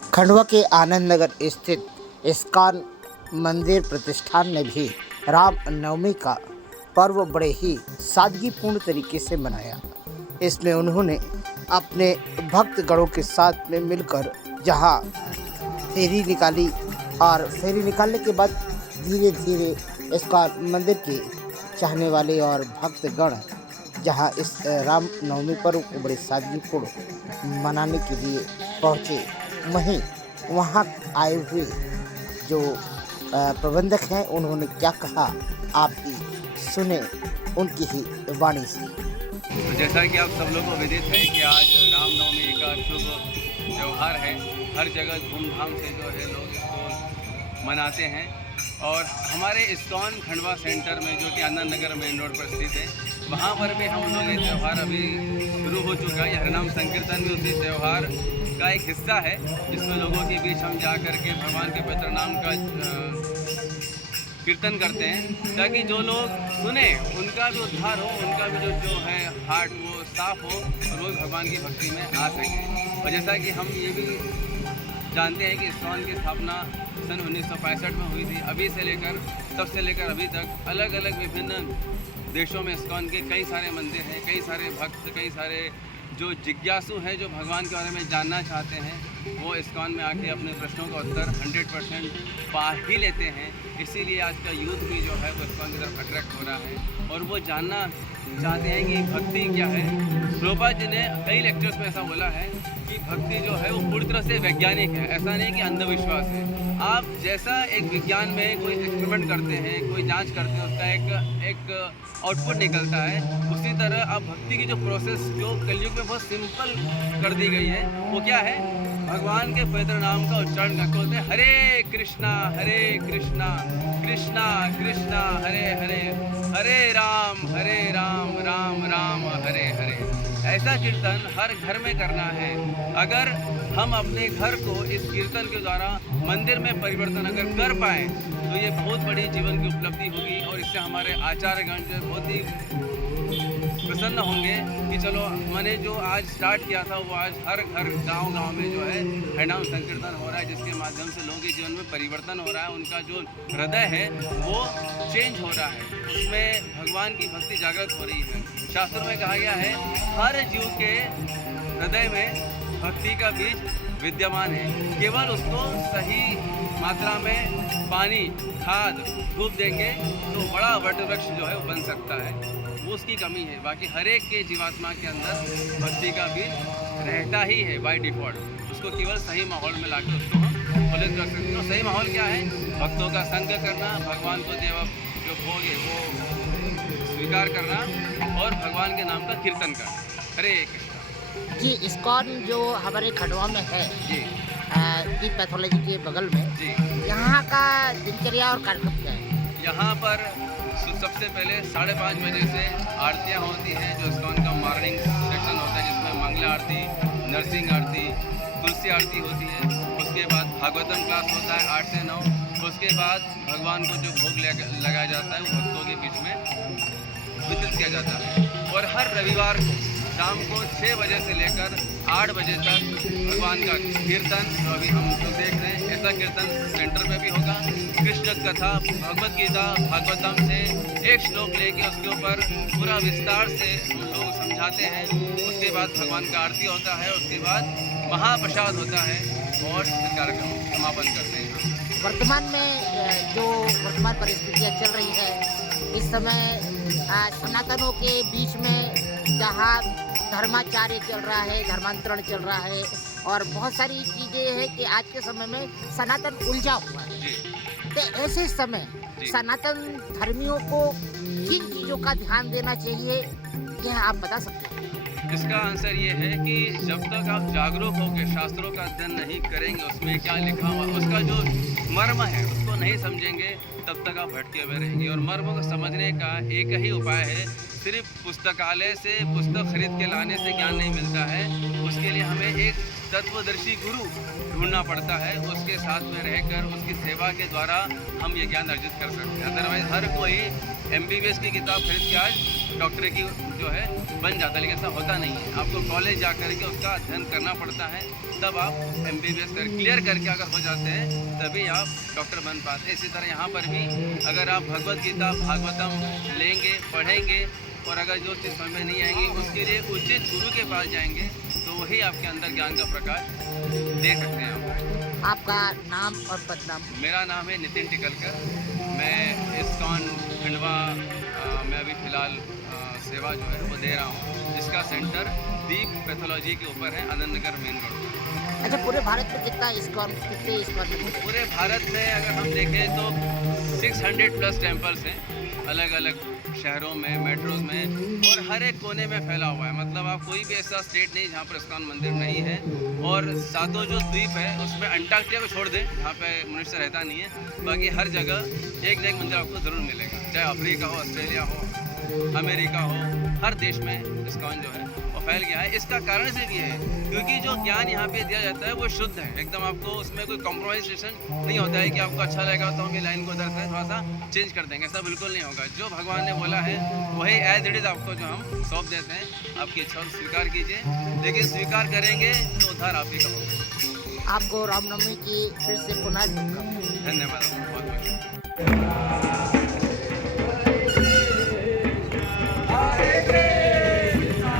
खंडवा के आनंद नगर स्थित इस्कॉन मंदिर प्रतिष्ठान ने भी राम नवमी का पर्व बड़े ही सादगीपूर्ण तरीके से मनाया। इसमें उन्होंने अपने भक्तगणों के साथ में मिलकर जहां फेरी निकाली और फेरी निकालने के बाद धीरे धीरे इस्कॉन मंदिर के चाहने वाले और भक्तगण जहां इस राम नवमी पर्व को बड़े सादगीपूर्ण मनाने के लिए पहुंचे, वहीं वहां आए हुए जो प्रबंधक हैं उन्होंने क्या कहा, आप भी सुने उनकी ही वाणी से। तो जैसा कि आप सब लोगों को विदित है कि आज रामनवमी का शुभ त्यौहार है। हर जगह धूमधाम से जो है लोग इसको मनाते हैं और हमारे इस्कॉन खंडवा सेंटर में जो कि आनंद नगर मेन रोड पर स्थित है, वहाँ पर भी हम लोग ये त्यौहार अभी शुरू हो चुका है। हरिनाम संकीर्तन भी उसी त्यौहार का एक हिस्सा है जिसमें लोगों के बीच हम जा कर के भगवान के पवित्र नाम का कीर्तन करते हैं, ताकि जो लोग सुने उनका भी उद्धार हो, उनका भी जो है हार्ट वो साफ हो और वो भगवान की भक्ति में आ सके। और जैसा कि हम ये भी जानते हैं कि इस्कॉन की स्थापना सन 1965 में हुई थी। अभी से लेकर तब से लेकर अभी तक अलग अलग विभिन्न देशों में इस्कॉन के कई सारे मंदिर हैं, कई सारे भक्त, कई सारे जो जिज्ञासु हैं जो भगवान के बारे में जानना चाहते हैं, वो इस्कॉन में आके अपने प्रश्नों का उत्तर 100% पा ही लेते हैं। इसीलिए आज का यूथ भी जो है वो इस्कॉन की तरफ अट्रैक्ट हो रहा है और वो जानना चाहते हैं कि भक्ति क्या है। प्रभुपाद जी ने कई लेक्चर्स में ऐसा बोला है कि भक्ति जो है वो पूरी तरह से वैज्ञानिक है, ऐसा नहीं कि अंधविश्वास है। आप जैसा एक विज्ञान में कोई एक्सपेरिमेंट करते हैं, कोई जांच करते हैं, उसका एक आउटपुट निकलता है, उसी तरह आप भक्ति की जो प्रोसेस जो कलयुग में बहुत सिंपल कर दी गई है, वो क्या है, भगवान के पवित्र नाम का उच्चारण करके बोलते हैं हरे कृष्णा कृष्णा कृष्णा हरे हरे, हरे राम राम राम हरे हरे। ऐसा कीर्तन हर घर में करना है। अगर हम अपने घर को इस कीर्तन के द्वारा मंदिर में परिवर्तन अगर कर पाएँ तो ये बहुत बड़ी जीवन की उपलब्धि होगी और इससे हमारे आचार्यगण जो बहुत ही प्रसन्न होंगे कि चलो मैंने जो आज स्टार्ट किया था वो आज हर घर गांव में जो है हरिनाम संकीर्तन हो रहा है, जिसके माध्यम से लोगों के जीवन में परिवर्तन हो रहा है, उनका जो हृदय है वो चेंज हो रहा है, उसमें भगवान की भक्ति जागृत हो रही है। शास्त्रों में कहा गया है हर जीव के हृदय में भक्ति का बीज विद्यमान है, केवल उसको सही मात्रा में पानी खाद धूप देंगे तो बड़ा वट वृक्ष जो है वो बन सकता है, वो उसकी कमी है। बाकी हर एक के जीवात्मा के अंदर भक्ति का बीज रहता ही है बाय डिफ़ॉल्ट, उसको केवल सही माहौल में लाकर उसको हम फलित कर सकते हैं। तो सही माहौल क्या है, भक्तों का संग करना, भगवान को जो भोग है वो स्वीकार करना और भगवान के नाम का कीर्तन करना। हरे कृष्णा जी, इस्कॉन जो हमारे खंडवा में है जी की पैथोलॉजी के बगल में जी, यहाँ का दिनचर्या और कार्यक्रम क्या है? यहाँ पर सबसे पहले 5:30 बजे से आरतियाँ होती हैं, जो इस्कॉन का मॉर्निंग सेक्शन होता है जिसमें मंगला आरती, नरसिंह आरती, तुलसी आरती होती है। उसके बाद भागवतम क्लास होता है 8 से 9। उसके बाद भगवान को जो भोग लगाया जाता है वो भक्तों के बीच में वितरित किया जाता है। और हर रविवार को शाम को 6 बजे से लेकर 8 बजे तक भगवान का कीर्तन, जो अभी हम जो देख रहे हैं ऐसा कीर्तन सेंटर में भी होगा। कृष्ण कथा, भगवद गीता, भागवतम से एक श्लोक लेके उसके ऊपर पूरा विस्तार से हम लोग समझाते हैं। उसके बाद भगवान का आरती होता है, उसके बाद महाप्रसाद होता है और कार्यक्रम समापन करते हैं। वर्तमान में जो वर्तमान परिस्थितियाँ चल रही है इस समय सनातनों के बीच में जहाँ धर्माचार्य चल रहा है, धर्मांतरण चल रहा है और बहुत सारी चीज़ें हैं कि आज के समय में सनातन उलझा हुआ है। तो ऐसे समय सनातन धर्मियों को किन चीज़ों का ध्यान देना चाहिए, यह आप बता सकते हैं? इसका आंसर ये है कि जब तक आप जागरूक होकर शास्त्रों का अध्ययन नहीं करेंगे, उसमें क्या लिखा हुआ उसका जो मर्म है उसको नहीं समझेंगे, तब तक आप भटके हुए रहेंगे। और मर्म को समझने का एक ही उपाय है, सिर्फ पुस्तकालय से पुस्तक खरीद के लाने से ज्ञान नहीं मिलता है, उसके लिए हमें एक तत्वदर्शी गुरु ढूंढना पड़ता है, उसके साथ में रहकर उसकी सेवा के द्वारा हम ये ज्ञान अर्जित कर सकते हैं। अदरवाइज हर कोई MBBS की किताब खरीद के आज डॉक्टर की जो है बन जाता है, लेकिन ऐसा होता नहीं है। आपको कॉलेज जा करके उसका अध्ययन करना पड़ता है, तब आप MBBS क्लियर करके अगर हो जाते हैं तभी आप डॉक्टर बन पाते हैं। इसी तरह यहाँ पर भी अगर आप भगवत गीता भागवतम लेंगे, पढ़ेंगे और अगर जो चीज़ समझ में नहीं आएंगी उसके लिए उचित गुरु के पास जाएंगे तो वही आपके अंदर ज्ञान का प्रकाश दे सकते हैं आप। आपका नाम और पदनाम? मेरा नाम है नितिन टिकलकर। मैं इस्कॉन खंडवा में अभी फ़िलहाल सेवा जो है वो दे रहा हूँ, जिसका सेंटर दीप पैथोलॉजी के ऊपर है, आनंद नगर मेन रोड पर। अच्छा, पूरे भारत में कितने इस्कॉन पूरे भारत में अगर हम देखें तो 600+ टेम्पल्स हैं, अलग अलग शहरों में, मेट्रोज में, और हर एक कोने में फैला हुआ है। मतलब आप कोई भी ऐसा स्टेट नहीं जहाँ पर इस्कॉन मंदिर नहीं है। और सातों जो द्वीप है उसमें अंटार्कटिका को छोड़ दें जहाँ पे मनुष्य रहता नहीं है, बाकी हर जगह एक न एक मंदिर आपको ज़रूर मिलेगा, चाहे अफ्रीका हो, ऑस्ट्रेलिया हो, अमेरिका हो, हर देश में इस्कॉन जो है वो फैल गया है। इसका कारण से भी है क्योंकि जो ज्ञान यहाँ पे दिया जाता है वो शुद्ध है एकदम। आपको उसमें कोई कॉम्प्रोमाइजेशन नहीं होता है कि आपको अच्छा लगेगा तो हम ये लाइन को उधर से थोड़ा सा चेंज कर देंगे, ऐसा बिल्कुल नहीं होगा। जो भगवान ने बोला है वही एज इट इज़ आपको जो हम सौंप देते हैं। आपकी इच्छा स्वीकार कीजिए, लेकिन स्वीकार करेंगे तो उद्धार आप ही का होगा। आपको रामनवमी की फिर से पुनः धन्यवाद, बहुत बहुत। Hare Krishna,